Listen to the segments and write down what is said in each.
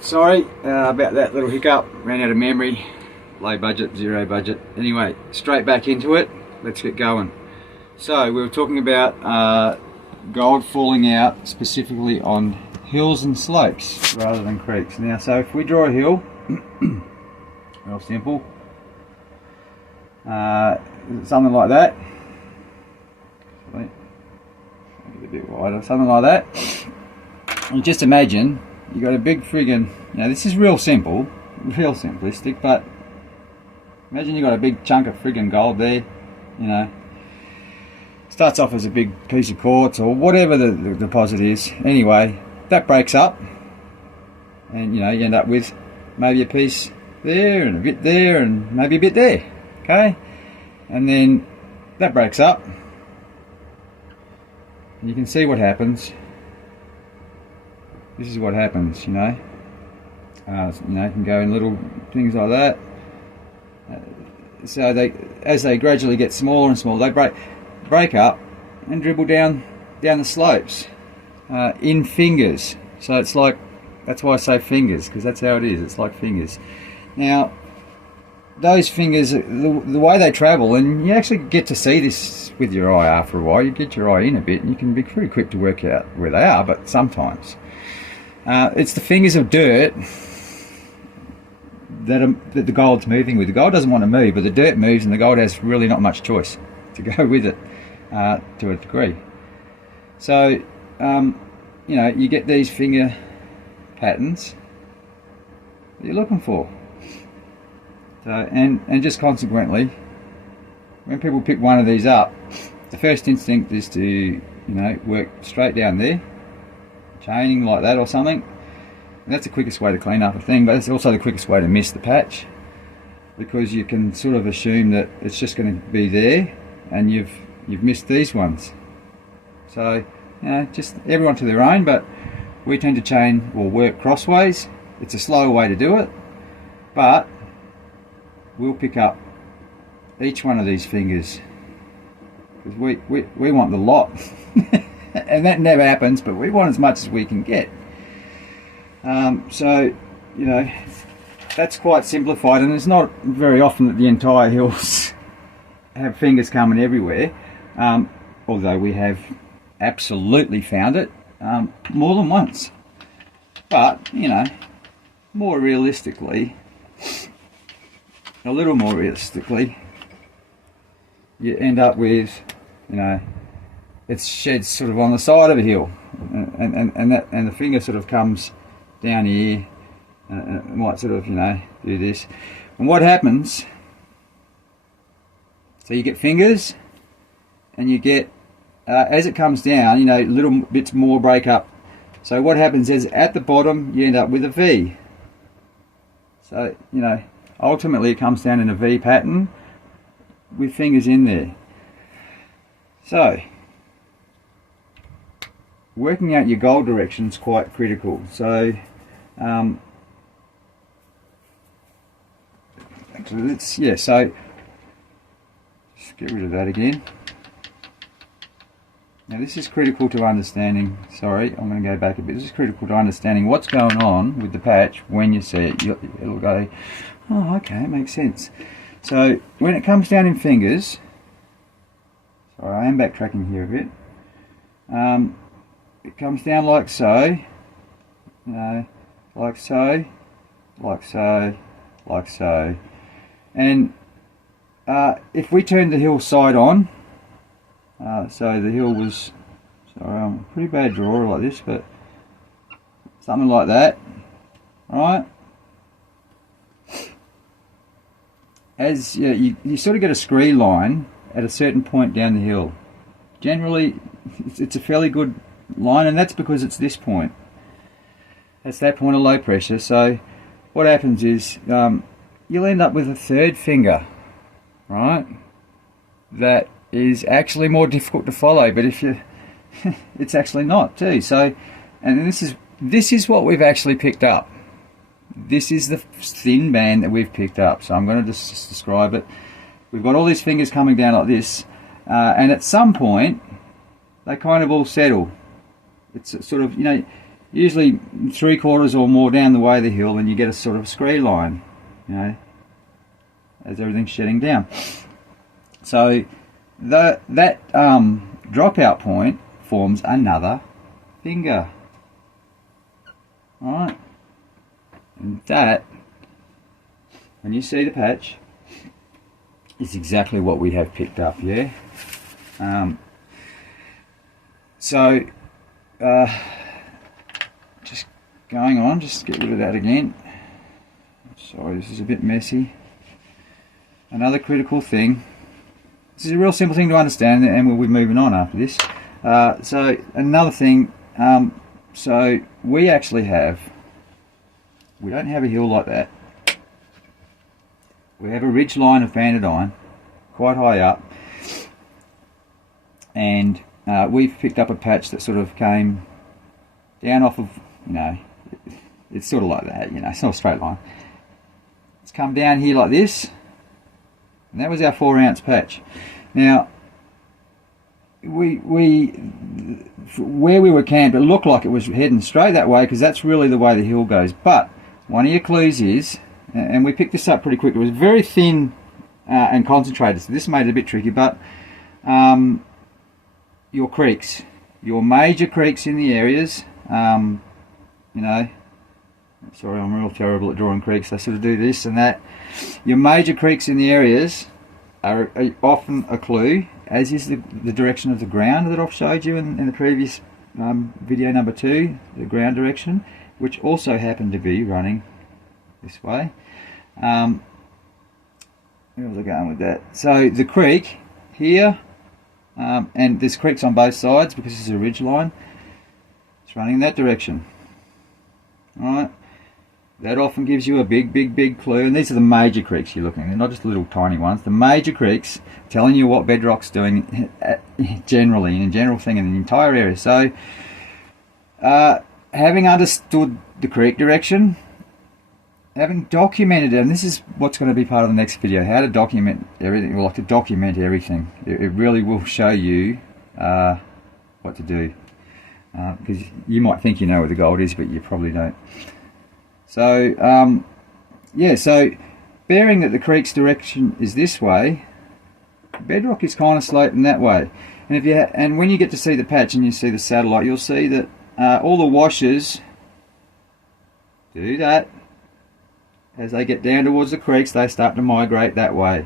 Sorry about that little hiccup, ran out of memory, low budget, zero budget. Anyway, straight back into it, let's get going. So we were talking about gold falling out specifically on hills and slopes rather than creeks. Now, so if we draw a hill, real simple, something like that, a bit wider, something like that. You just imagine you got a big friggin', this is real simple, real simplistic, but imagine you got a big chunk of friggin' gold there, starts off as a big piece of quartz or whatever the deposit is. Anyway, that breaks up and you end up with maybe a piece there and a bit there and maybe a bit there, okay? And then that breaks up and you can see what happens. This is what happens, it can go in little things like that. So as they gradually get smaller and smaller, they break up and dribble down the slopes in fingers. So it's like, that's why I say fingers, because that's how it is. It's like fingers. Now, those fingers, the way they travel, and you actually get to see this with your eye after a while. You get your eye in a bit, and you can be pretty quick to work out where they are. But sometimes. It's the fingers of dirt that the gold's moving with. The gold doesn't want to move, but the dirt moves, and the gold has really not much choice to go with it to a degree. So, you get these finger patterns that you're looking for. So, and just consequently, when people pick one of these up, the first instinct is to, work straight down there, chaining like that or something. And that's the quickest way to clean up a thing, but it's also the quickest way to miss the patch, because you can sort of assume that it's just going to be there and you've missed these ones. So just everyone to their own, but we tend to chain or work crossways. It's a slower way to do it, but we'll pick up each one of these fingers because we want the lot. And that never happens, but we want as much as we can get. So, that's quite simplified, and it's not very often that the entire hills have fingers coming everywhere, although we have absolutely found it more than once. But, more realistically, a little more realistically, you end up with, it's shed sort of on the side of a hill, and the finger sort of comes down here, and it might sort of do this. And what happens? So you get fingers, and you get as it comes down, little bits more break up. So what happens is at the bottom you end up with a V. So ultimately it comes down in a V pattern with fingers in there. So working out your gold direction is quite critical. So so just get rid of that again. Now this is critical to understanding, sorry, I'm going to go back a bit. This is critical to understanding what's going on with the patch when you see it. It'll go, oh okay, it makes sense. So when it comes down in fingers, sorry I am backtracking here a bit, it comes down like so, like so, like so, like so. And if we turn the hill side on, so the hill was, sorry, I'm a pretty bad drawer like this, but something like that, right? As you sort of get a scree line at a certain point down the hill. Generally, it's a fairly good line, and that's because it's this point. That's that point of low pressure. So what happens is you'll end up with a third finger, right? That is actually more difficult to follow, but if you it's actually not too. So, and this is what we've actually picked up. This is the thin band that we've picked up. So I'm going to just describe it. We've got all these fingers coming down like this, and at some point they kind of all settle. It's sort of, you usually 3/4 or more down the way of the hill, and you get a sort of scree line, you know, as everything's shedding down. So that dropout point forms another finger. Alright, and that, when you see the patch, is exactly what we have picked up, yeah? Just going on, just get rid of that again. Sorry, this is a bit messy. Another critical thing. This is a real simple thing to understand, and we'll be moving on after this. So another thing, so we actually have, we don't have a hill like that. We have a ridge line of banded iron, quite high up, and we've picked up a patch that sort of came down off of, you know, it's sort of like that, you know, it's not a straight line. It's come down here like this, and that was our 4-ounce patch. Now, where we were camped, it looked like it was heading straight that way because that's really the way the hill goes. But one of your clues is, and we picked this up pretty quick, it was very thin and concentrated, so this made it a bit tricky, but your creeks, your major creeks in the areas, you know, sorry, I'm real terrible at drawing creeks, I sort of do this and that. Your major creeks in the areas are often a clue, as is the direction of the ground that I've showed you in the previous video number 2, the ground direction, which also happened to be running this way. Where was I going with that? So the creek here, and there's creeks on both sides because this is a ridge line, it's running in that direction. Alright, that often gives you a big clue, and these are the major creeks you're looking at, they're not just little tiny ones. The major creeks telling you what bedrock's doing generally, in a general thing in the entire area. So having understood the creek direction, having documented it, and this is what's going to be part of the next video, how to document everything. We like to document everything. It really will show you what to do, because you might think you know where the gold is, but you probably don't. So yeah, so bearing that the creek's direction is this way, bedrock is kind of sloping that way, and if you and when you get to see the patch and you see the satellite, you'll see that all the washers do that. As they get down towards the creeks, they start to migrate that way,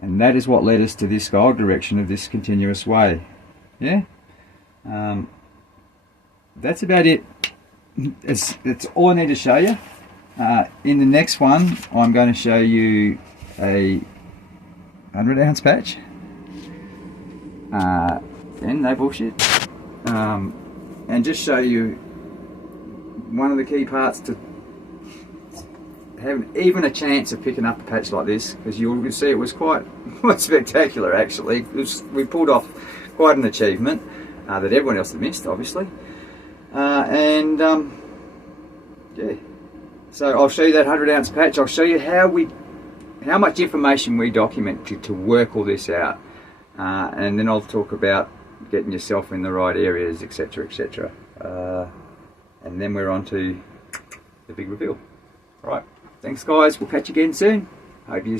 and that is what led us to this gold direction of this continuous way. Yeah, that's about it. It's all I need to show you. In the next one, I'm going to show you a 100-ounce patch. And no bullshit. And just show you one of the key parts to have even a chance of picking up a patch like this, because you'll see it was quite spectacular actually. We pulled off quite an achievement that everyone else had missed, obviously. Yeah, so I'll show you that 100-ounce patch. I'll show you how much information we document to work all this out, and then I'll talk about getting yourself in the right areas, etc, etc, and then we're on to the big reveal. All right, thanks guys, we'll catch you again soon. Hope you